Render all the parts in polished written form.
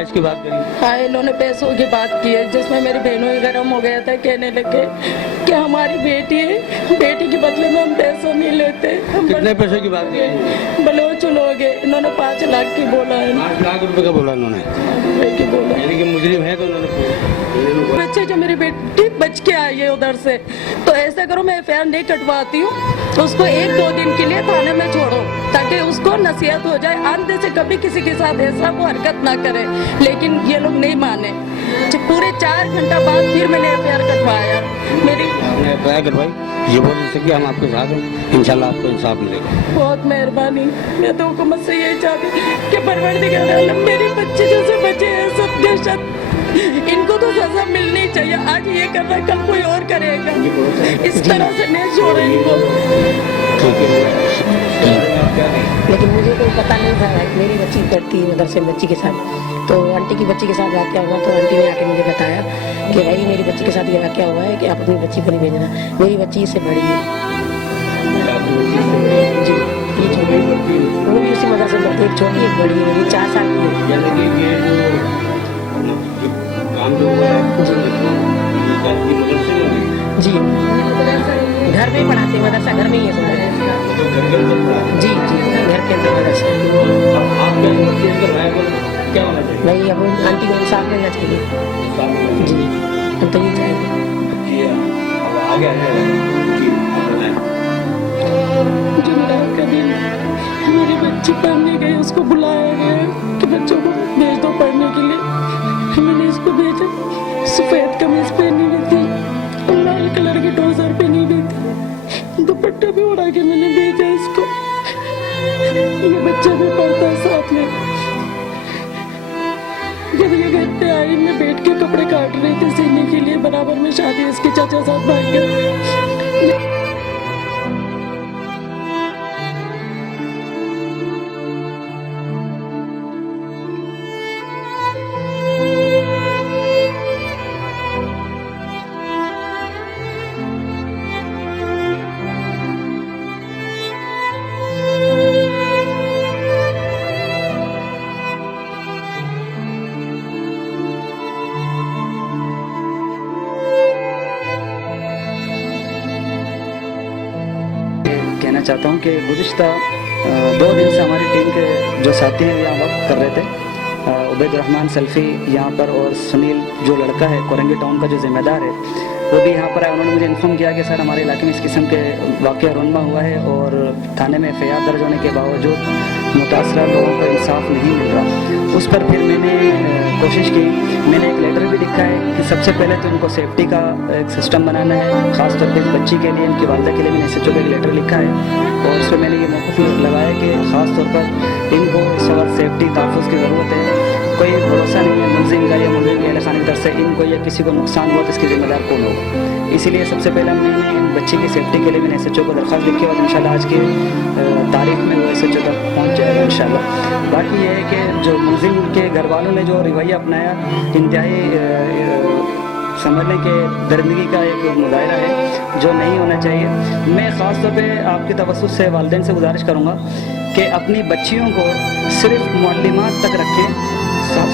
फरमाइश की बात करी? हाँ, इन्होंने पैसों की बात की है, जिसमें मेरी बहनों ही गर्म हो गया था। कहने लगे कि हमारी बेटी है, बेटी के बदले में हम पैसा नहीं लेते। हम कितने पैसे की बात की? बलोच लोग हैं, इन्होंने 5 लाख की बोला है। 5 लाख रुपए का बोला उन्होंने? की बोला, यानी कि मुजरिम है तो उन्होंने। बच्चे जो मेरी बेटी बच के आई है उधर से, तो ऐसा करो मैं FIR नहीं कटवाती हूँ, उसको 1-2 दिन के लिए थाने में छोड़ो, ताकि उसको नसीहत हो जाए, आंदे से कभी किसी के साथ ऐसा वो हरकत ना करे। लेकिन ये लोग नहीं माने। पूरे 4 घंटा बाद फिर मैंने FIR कटवाया। मेरी FIR करवाई, ये बोल रहे कि हम आपके साथ हैं, इंशाल्लाह आपको इंसाफ मिलेगा। बहुत मेहरबानी। मैं तो हुकूमत से यही चाहती कि परवरदिगार आलम मेरे बच्चे जैसे बचे हैं सब दहशत, इनको तो सजा मिलनी चाहिए। आज ये कर रहा है, कल कोई और करेगा। इस तरह से नहीं छोड़े इनको। लेकिन मुझे कोई पता नहीं था, मेरी बच्ची पढ़ती मदरसे में बच्ची के साथ, तो आंटी की बच्ची के साथ वाक़या हुआ, तो आंटी ने आके मुझे बताया कि भाई मेरी बच्ची के साथ ये वाक़या हुआ है कि आप अपनी बच्ची को नहीं भेजना। मेरी बच्ची इससे बड़ी है जी, ये छोटी, वो भी उसी मदरसे में पढ़ती है, एक छोटी एक बड़ी है, ये 4 साल की है जी। घर में पढ़ाते, मदरसा घर में ही है जी जी, घर के अंदर मदरसा। नहीं, अब आंटी को इंसाफ मिलना चाहिए जी, हम तो ये चाहेंगे। मेरी बच्ची पढ़ने गई, उसको बुलाया गया कि बच्चों को भेज दो पढ़ने के लिए। मैंने इसको भेजा, सफ़ेद कमीज पहनी हुई थी और लाल कलर की ट्राउजर पहनी हुई थी, दुपट्टा भी उड़ा के मैंने भेजा इसको। ये बच्चा भी पढ़ता है साथ में। जब ये घर पे आई, मैं बैठ के कपड़े काट रही थी सीने के लिए, बराबर में शादी इसके चाचा साथ भाग गया। कहना चाहता हूँ कि गुज़िश्ता 2 दिन से हमारी टीम के जो साथी हैं यहाँ वक्त कर रहे थे, उबैद रहमान सल्फ़ी यहाँ पर और सुनील जो लड़का है कोरंगी टाउन का जो ज़िम्मेदार है, वो भी यहाँ पर आए। उन्होंने मुझे इन्फॉर्म किया कि सर हमारे इलाके में इस किस्म के वाक़या रुनमा हुआ है और थाने में FIR दर्ज होने के बावजूद मुतासरा लोगों को इंसाफ नहीं मिल रहा। उस पर फिर मैंने कोशिश की, मैंने एक लेटर भी लिखा है कि सबसे पहले तो इनको सेफ्टी का एक सिस्टम बनाना है, ख़ासतौर पर इस बच्ची के लिए, इनकी वालदा के लिए मैंने SHO को एक लेटर लिखा है और उसमें मैंने ये मौक़िफ़ लगाया कि ख़ास तौर पर इनको इस वक्त सेफ्टी तहफ़्फ़ुज़ की ज़रूरत है। कोई भरोसा नहीं है मुलजिम का या मुलजिम के अहल खाने की तरफ से, इनको या किसी को नुकसान हुआ तो इसकी ज़िम्मेदार कौन होगा। इसीलिए सबसे पहले मैंने बच्चे की सेफ्टी के लिए मैंने SHO को दरख्वास्त लिखी और इंशाल्लाह आज की तारीख में वो SHO तक पहुँच जाएगा इंशाल्लाह। बाकी ये है कि जो मुलजिम के घर वालों ने जो रवैया अपनाया, इंतहाई समझने के दरिंदगी का एक मुजाहिरा है जो नहीं होना चाहिए। मैं ख़ास तौर पे आपकी तवज्जुह से वालिदैन से गुजारिश करूँगा कि अपनी बच्चियों को सिर्फ मुअल्लिमात तक रखें,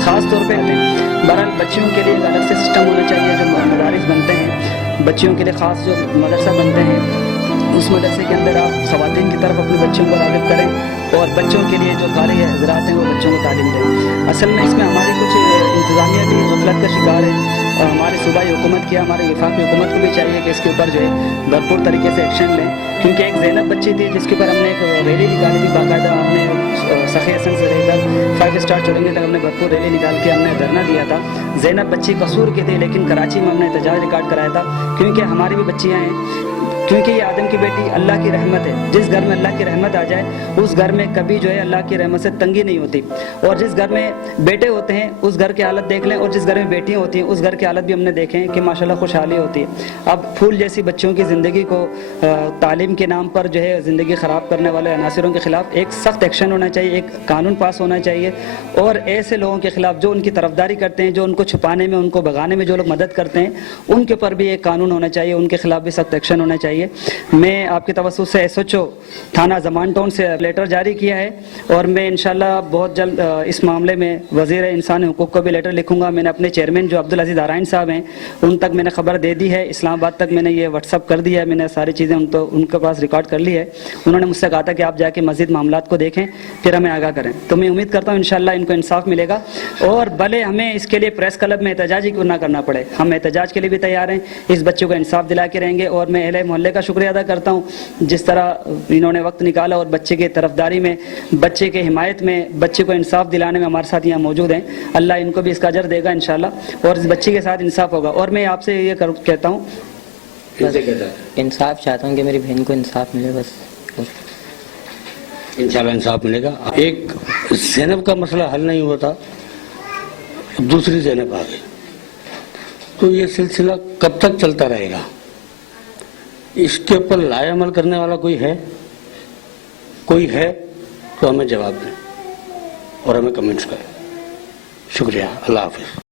ख़ास तौर पे बहरहाल बच्चियों के लिए एक अलग से सिस्टम होना चाहिए। जो मदारिस बनते हैं बच्चियों के लिए, ख़ास जो मदरसा बनते हैं, उस मदरसे के अंदर आप ख़वातीन की तरफ अपने बच्चों को राग़िब करें और बच्चों के लिए जो कारी हज़रात हैं वो बच्चों को तालीम दें। असल में इसमें हमारी कुछ इंतज़ामिया भी गफलत का शिकार है और हमारी सूबाई हुकूमत की, हमारी वफाकी हुकूमत को भी चाहिए कि इसके ऊपर जो है भरपूर तरीके से एक्शन लें। क्योंकि एक ज़ैनब बच्ची थी जिसके ऊपर हमने एक रैली निकाली थी, बाकायदा हमने सखी हसन से लेकर 5 स्टार चौरंगी तक हमने भरपूर रैली निकाल के हमने धरना दिया था। ज़ैनब बच्ची कसूर की थी, लेकिन कराची में हमने एहतजाज रिकॉर्ड कराया था, क्योंकि हमारी भी बच्चियाँ हैं। क्योंकि ये आदम की बेटी अल्लाह की रहमत है। जिस घर में अल्लाह की रहमत आ जाए उस घर में कभी जो है अल्लाह की रहमत से तंगी नहीं होती। और जिस घर में बेटे होते हैं उस घर की हालत देख लें, और जिस घर में बेटियां होती हैं उस घर की हालत भी हमने देखे हैं कि माशाल्लाह खुशहाली होती है। अब फूल जैसी बच्चियों की ज़िंदगी को तालीम के नाम पर जो है ज़िंदगी ख़राब करने वाले अनासरों के ख़िलाफ़ एक सख्त एक्शन होना चाहिए, एक कानून पास होना चाहिए। और ऐसे लोगों के ख़िलाफ़ जो उनकी तरफदारी करते हैं, जो उनको छुपाने में, उनको भगाने में जो लोग मदद करते हैं, उनके ऊपर भी एक कानून होना चाहिए, उनके ख़िलाफ़ भी सख्त एक्शन होना चाहिए। चाहिए। मैं आपकी तवज्जो से SHO थाना ज़मान टाउन से लेटर जारी किया है और मैं इंशाल्लाह बहुत जल्द इस मामले में वज़ीर इंसानी हुकूक़ को भी लेटर लिखूंगा। मैंने अपने चेयरमैन जो अब्दुल अजीज़ आराइन साहब हैं उन तक मैंने खबर दे दी है, इस्लामाबाद तक मैंने ये व्हाट्सअप कर दिया है, मैंने सारी चीज़ें उनके पास रिकॉर्ड कर ली है। उन्होंने मुझसे कहा था कि आप जाके मज़ीद मामलात को देखें फिर हमें आगाह करें। तो मैं उम्मीद करता हूँ इंशाल्लाह इनको इंसाफ मिलेगा और भले हमें इसके लिए प्रेस क्लब में एहतजाज ही क्यों ना करना पड़े, हम एहतजाज के लिए भी तैयार हैं। इस बच्चे को इंसाफ दिला के रहेंगे और मैं अहले मोहल्ले का शुक्रिया अदा करता हूँ जिस तरह इन्होंने वक्त निकाला और बच्चे की तरफदारी में, बच्चे के हिमायत में, बच्चे को इंसाफ दिलाने में हमारे साथ यहाँ मौजूद हैं। अल्लाह इनको भी इसका अजर देगा इंशाल्लाह और इस बच्चे के साथ इंसाफ होगा। और मैं आपसे ये कहता हूँ इंसाफ चाहता हूँ कि मेरी बहन को इंसाफ मिले, बस इंशाल्लाह इंसाफ मिलेगा। एक ज़ैनब का मसला हल नहीं हुआ था, दूसरी ज़ैनब आ गई, तो ये सिलसिला कब तक चलता रहेगा? इसके ऊपर लाए अमल करने वाला कोई है तो हमें जवाब दें और हमें कमेंट्स करें। शुक्रिया, अल्लाह हाफिज़।